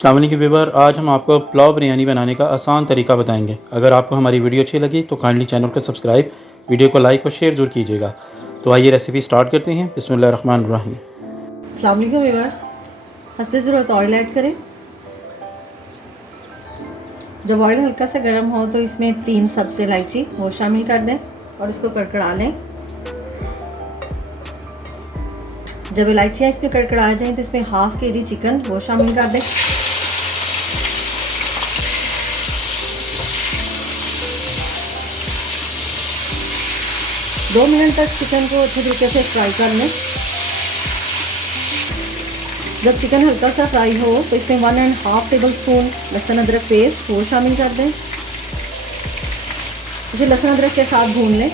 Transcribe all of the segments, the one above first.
अस्सलाम वालेकुम व्यूअर, आज हम आपको पुलाव बिरयानी बनाने का आसान तरीका बताएंगे। अगर आपको हमारी वीडियो अच्छी लगी तो काइंडली चैनल को सब्सक्राइब, वीडियो को लाइक और शेयर ज़रूर कीजिएगा। तो आइए रेसिपी स्टार्ट करते हैं। बिस्मिल्लाहिर्रहमानिर्रहीम। अस्सलाम वालेकुम व्यूअर्स, हस्बे ज़रूरत ऑयल ऐड करें। जब ऑयल हल्का सा गर्म हो तो इसमें 3 सब्ज़ इलायची वो शामिल कर दें और इसको कड़कड़ा लें। जब इलायचियाँ इसमें कड़कड़ा जाएं तो इसमें हाफ़ kg चिकन वो शामिल कर दें। दो मिनट तक चिकन को अच्छे तरीके से फ्राई कर लें। जब चिकन हल्का सा फ्राई हो तो इसमें 1.5 टेबल स्पून लहसुन अदरक पेस्ट वो शामिल कर दें। इसे लहसुन अदरक के साथ भून लें।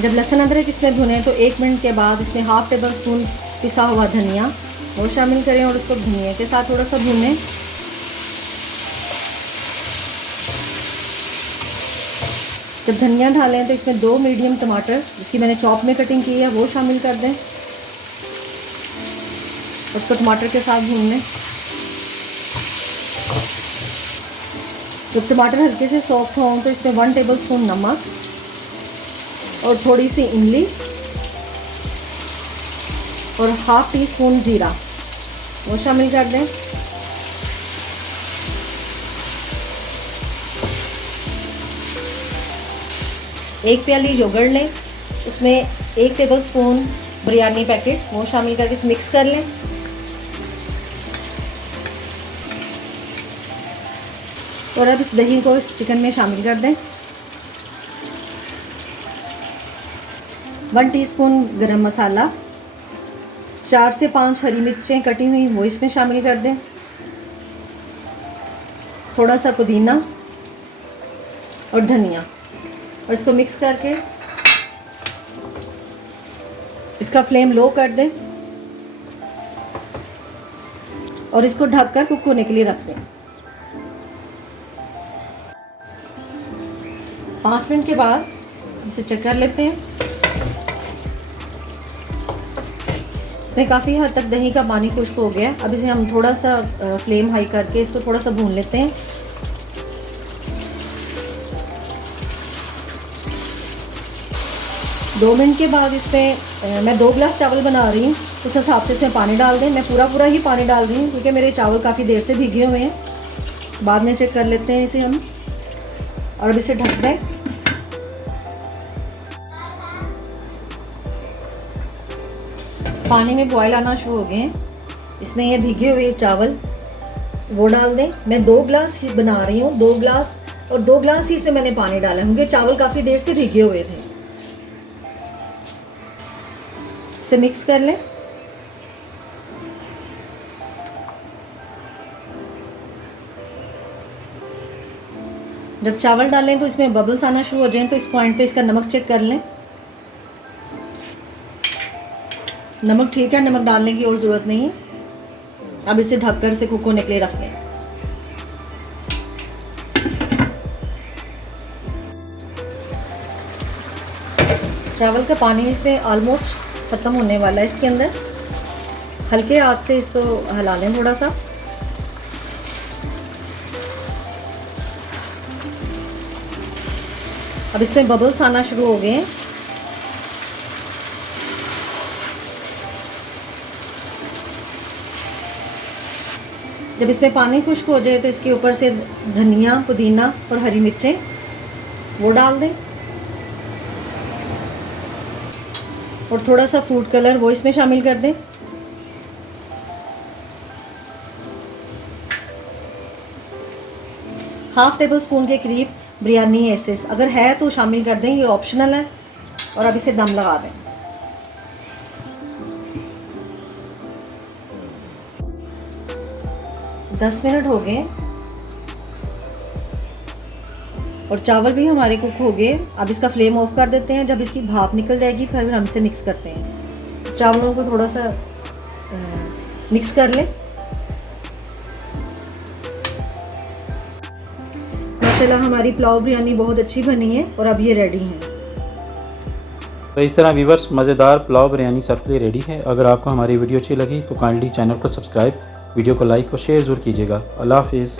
जब लहसुन अदरक इसमें भुने तो 1 मिनट के बाद इसमें हाफ़ टेबल स्पून पिसा हुआ धनिया वो शामिल करें और उसको धनिया के साथ थोड़ा सा भूनें। जब धनिया डालें तो इसमें 2 मीडियम टमाटर जिसकी मैंने चॉप में कटिंग की है वो शामिल कर दें। उसको टमाटर के साथ भून लें। जब टमाटर हल्के से सॉफ्ट हों तो इसमें 1 टेबल स्पून नमक और थोड़ी सी इमली और हाफ़ टी स्पून ज़ीरा वो शामिल कर दें। एक प्याली योगर्ट लें, उसमें 1 टेबल स्पून बिरयानी पैकेट वो शामिल करके इसे मिक्स कर लें। और अब इस दही को इस चिकन में शामिल कर दें। 1 टीस्पून गरम मसाला, 4 से 5 हरी मिर्चें कटी हुई वो इसमें शामिल कर दें। थोड़ा सा पुदीना और धनिया और इसको मिक्स करके इसका फ्लेम लो कर दें और इसको ढककर कुक होने के लिए रख दें। 5 मिनट के बाद इसे चेक कर लेते हैं। इसमें काफ़ी हद तक दही का पानी खुश्क हो गया। अब इसे हम थोड़ा सा फ्लेम हाई करके इसको थोड़ा सा भून लेते हैं। दो मिनट के बाद इसमें मैं 2 गिलास चावल बना रही हूँ, उस हिसाब से इसमें पानी डाल दें। मैं पूरा ही पानी डाल रही हूँ क्योंकि मेरे चावल काफ़ी देर से भीगे हुए हैं। बाद में चेक कर लेते हैं इसे हम। और अब इसे ढक दें। पानी में बॉयल आना शुरू हो गए हैं। इसमें ये भीगे हुए चावल वो डाल दें। मैं 2 गिलास ही बना रही हूँ, 2 गिलास और 2 गिलास ही इसमें मैंने पानी डाला है क्योंकि चावल काफ़ी देर से भीगे हुए थे। इसे मिक्स कर लें। जब चावल डालें तो इसमें बबल्स आना शुरू हो जाएं तो इस पॉइंट पे इसका नमक चेक कर लें। नमक ठीक है, नमक डालने की और ज़रूरत नहीं है। अब इसे ढककर इसे कुक होने के लिए रख दें। चावल का पानी इसमें ऑलमोस्ट ख़त्म होने वाला है। इसके अंदर हल्के हाथ से इसको हिला लें थोड़ा सा। अब इसमें बबल्स आना शुरू हो गए हैं। जब इसमें पानी खुश्क हो जाए तो इसके ऊपर से धनिया, पुदीना और हरी मिर्चें वो डाल दें और थोड़ा सा फूड कलर वो इसमें शामिल कर दें। हाफ़ टेबल स्पून के करीब बिरयानी एसेंस अगर है तो शामिल कर दें, ये ऑप्शनल है। और अब इसे दम लगा दें। दस मिनट हो गए और चावल भी हमारे कुक हो गए। अब इसका फ्लेम ऑफ कर देते हैं। जब इसकी भाप निकल जाएगी फिर हम इसे मिक्स करते हैं। चावलों को थोड़ा सा मिक्स कर लें। माशाल्लाह हमारी पुलाव बिरयानी बहुत अच्छी बनी है और अब ये रेडी है। तो इस तरह व्यूवर्स मज़ेदार पुलाव बिरयानी सर्व के लिए रेडी है। अगर आपको हमारी वीडियो अच्छी लगी तो काइंडली चैनल को सब्सक्राइब, वीडियो को लाइक और शेयर ज़रूर कीजिएगा। अल्लाह हाफिज़।